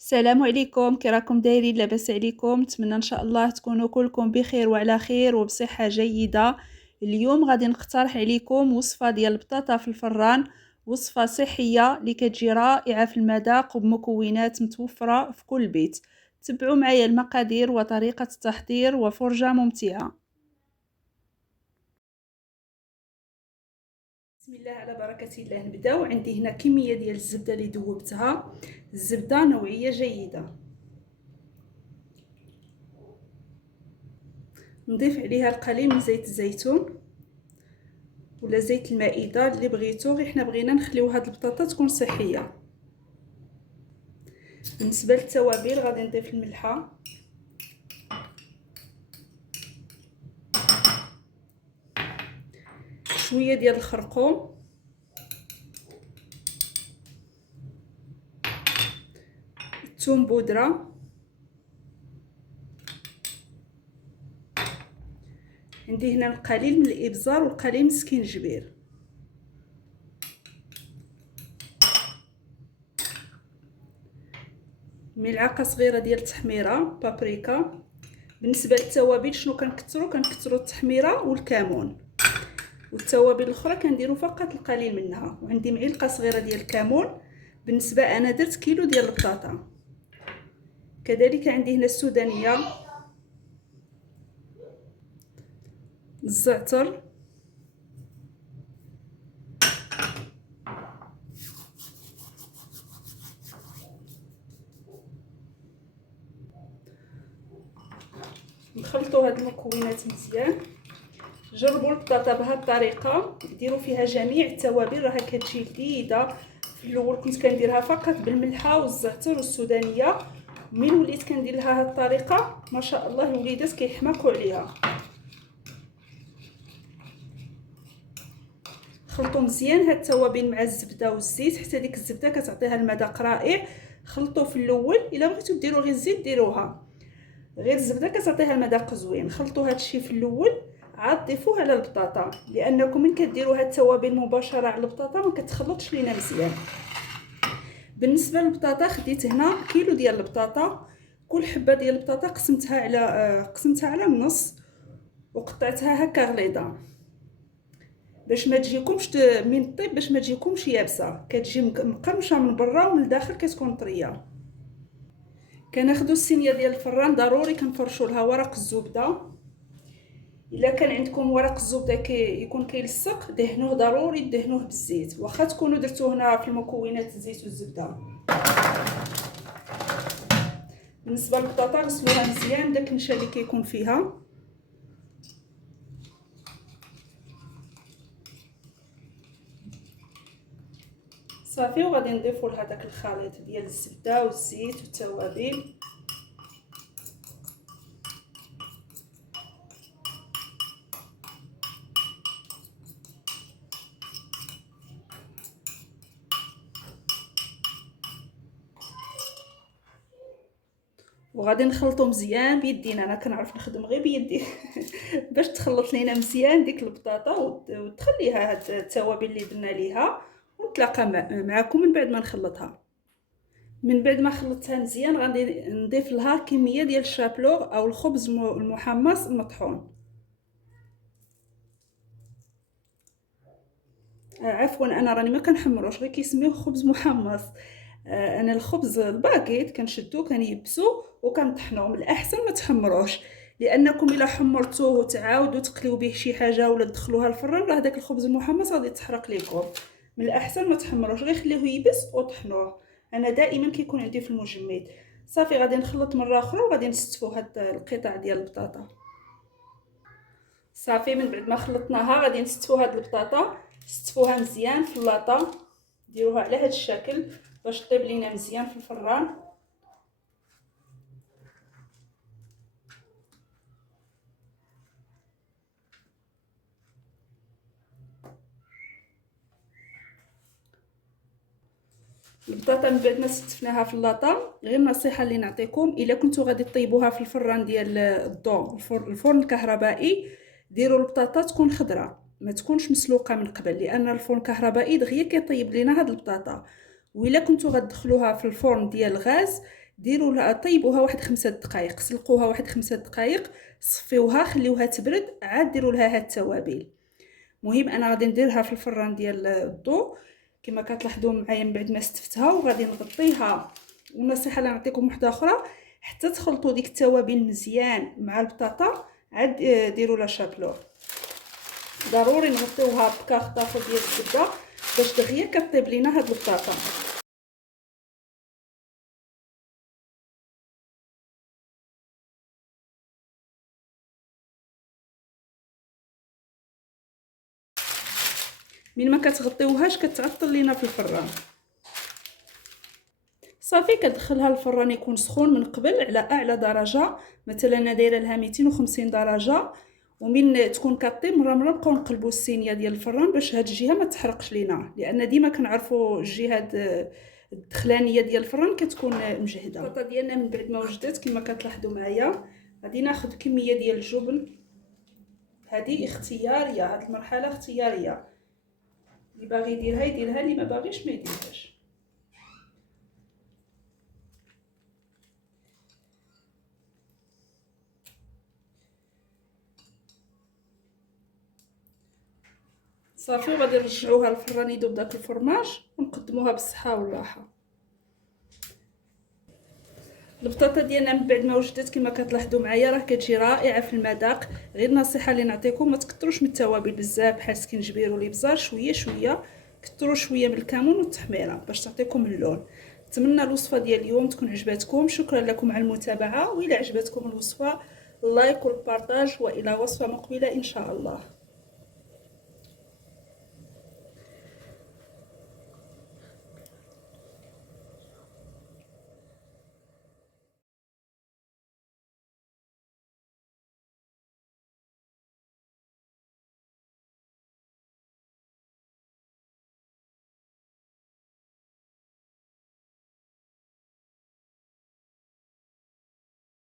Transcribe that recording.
السلام عليكم، كي راكم دايرين؟ لاباس عليكم؟ نتمنى ان شاء الله تكونوا كلكم بخير وعلى خير وبصحه جيده. اليوم غادي نقترح عليكم وصفه ديال البطاطا في الفران، وصفه صحيه اللي كتجي رائعه في المذاق وبمكونات متوفره في كل بيت. تبعوا معايا المقادير وطريقه التحضير وفرجه ممتعه. بسم الله على بركه الله. نبداو. عندي هنا كميه ديال الزبده اللي ذوبتها، الزبده نوعيه جيده. نضيف عليها القليل من زيت الزيتون ولا زيت المائده اللي بغيتو، غير حنا بغينا نخليو هاد البطاطا تكون صحيه. بالنسبه للتوابل غادي نضيف الملحه، شويه ديال الخرقوم، الثوم بودره، عندي هنا القليل من الابزار والقليل من السكينجبير، ملعقه صغيره ديال التحميره بابريكا. بالنسبه للتوابل شنو كنكثروا التحميره والكمون، والتوابل الاخرى كنديروا فقط القليل منها. وعندي معلقه صغيره ديال الكمون. بالنسبه انا درت كيلو ديال البطاطا. كذلك عندي هنا السودانيه، الزعتر، نخلطوا هاد المكونات مزيان. جربوا البطاطا بهذه الطريقه، ديروا فيها جميع التوابل، راها كتجي لذيذه. في الاول كنت كنديرها فقط بالملحه والزعتر والسودانيه، من وليت كندير لها هذه الطريقه ما شاء الله الوليدات كيحماقوا عليها. خلطوا مزيان هاد التوابل مع الزبده والزيت حتى ديك الزبده كتعطيها المذاق رائع. خلطوا في الاول، الا بغيتوا ديروا غير الزيت ديروها، غير الزبده كتعطيها المذاق زوين. خلطوا هاد الشيء في الاول، عاد ضيفوه على البطاطا، لانكم من كديروا هاد التوابل مباشره على البطاطا ما كتخلطش لينا مزيان. بالنسبه للبطاطا خديت هنا كيلو ديال البطاطا. كل حبه ديال البطاطا قسمتها على النص وقطعتها هكا غليظه باش ما تجيكمش من طيب، باش ما تجيكمش يابسه، كتجي مقرمشه من برا ومن الداخل كتكون طريه. كناخذوا الصينيه ديال الفران، ضروري كنفرشوا لها ورق الزبده. الا كان عندكم ورق الزبده يكون كيلصق، دهنوه، ضروري دهنوه بالزيت، واخا تكونوا درتوه هنا في المكونات الزيت والزبده. بالنسبه للبطاطا غسلوها مزيان داك النشا اللي كيكون فيها. صافي، وغادي نضيفوا لها داك الخليط ديال الزبده والزيت والتوابل. وغادي نخلطو مزيان بيدينا، انا كنعرف نخدم غير بيدي باش تخلط لينا مزيان ديك البطاطا وتخليها هاد التوابل اللي درنا ليها. ونتلاقى معكم من بعد ما نخلطها. من بعد ما خلطتها مزيان غادي نضيف لها كميه ديال الشابلوغ او الخبز المحمص المطحون. عفوا، انا راني ما كنحمروش، غير كيسميوه خبز محمص. انا الخبز الباكيت كنشدو كنيبسو وكنطحنوه. من الاحسن ما تحمروش، لانكم الا حمرتوه وتعاودوا تقليو به شي حاجه ولا تدخلوها الفران راه داك الخبز المحمص غادي تحرق لكم. من الاحسن ما تحمروش، غير خليوه يبس وطحنوه. انا دائما كيكون عندي في المجمد. صافي، غادي نخلط مره اخرى وغادي نستفو هاد القطع ديال البطاطا. صافي، من بعد ما خلطناها غادي نستفو هاد البطاطا. ستفوها مزيان في اللاطه، ديروها على هاد الشكل باش طيب لينا مزيان في الفران. البطاطا من بعد ما ستفناها في اللاطه، غير نصيحه اللي نعطيكم، الا كنتو غادي طيبوها في الفران ديال الضو، الفرن الكهربائي، ديروا البطاطا تكون خضراء، ما تكونش مسلوقه من قبل، لان الفرن الكهربائي دغيا كيطيب لينا هاد البطاطا. وإلا كنتو غتدخلوها في الفرن ديال الغاز، ديروا لها طيبوها واحد 5 دقائق، سلقوها واحد 5 دقائق، صفيوها خليوها تبرد، عاد ديروا لها هاد التوابل. مهم انا غادي نديرها في الفران ديال الضو كما كتلاحظوا معايا من بعد ما استفتها، وغادي نغطيها. والنصيحه اللي نعطيكم وحده اخرى، حتى تخلطوا ديك التوابل مزيان مع البطاطا عاد ديروا لا شابلور. ضروري نغطيوها بكاخ طافو ديال الزبده باش دغيا كطيب لينا هاد البطاطا. من ما كتغطيوهاش كتعطل لينا في الفران. صافي كتدخلها الفران يكون سخون من قبل على اعلى درجه، مثلا انا دايره لها 250 درجه، ومن تكون كطيب مره نبقاو نقلبوا الصينيه ديال الفران باش هاد الجهه ما تحرقش لينا، لان ديما كنعرفوا الجهه الدخلانيه ديال الفران كتكون مجهده. البطاطا ديالنا من بعد ما وجدت كما كتلاحظوا معايا، غادي ناخذ كميه ديال الجبن. هذه اختياريه، هذه المرحله اختياريه، اللي باغي يديرها يديرها، اللي ما باغيش ما يديرهاش. صافي غادي نرجعوها للفران يذوب داك الفرماج ونقدموها بالصحه والراحه. البطاطا ديالنا من بعد ما وجدت كما كتلاحظوا معايا راه كتجي رائعه في المذاق. غير النصيحه اللي نعطيكم، ما تكثروش من التوابل بزاف بحال السكنجبير والابزار، شويه شويه، كثروا شويه من الكمون والتحميره باش تعطيكم اللون. نتمنى الوصفه ديال اليوم تكون عجبتكم. شكرا لكم على المتابعه، والى عجبتكم الوصفه اللايك والبارطاج، والى وصفه مقبله ان شاء الله.